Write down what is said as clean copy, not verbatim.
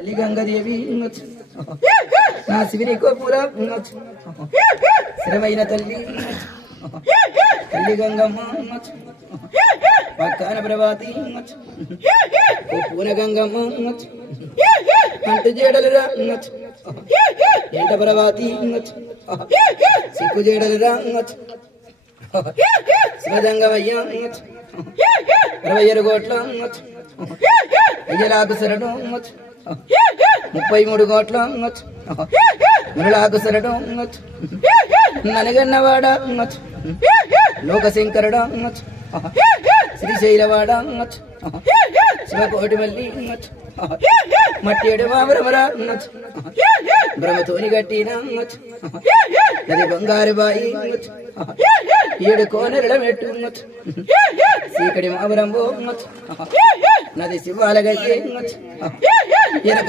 తల్లి గంగాదేవి నా శివుని కోపుల స్థిరమైన తల్లి తల్లి గంగమ్మ పక్కన ప్రభాతి పూన గంగమ్మ అంటు జేడలురా ఎంట ప్రభాతి సిక్కు జేడలురా శివజంగవయ్య 27 కోట్ల అయ్యలాకు శరణు 33 కోట్ల మురళాకు శరణు ననగన్నవాడ లోకశంకరుడ శ్రీశైలవాడ శివకోటి మల్లి మట్టేడు మామరమరా బ్రహ్మతోని గట్టిన నది బంగారు బాయి 7 కోనెల మెట్టు సీకడి మామరంబో నది శివాలగయ్యే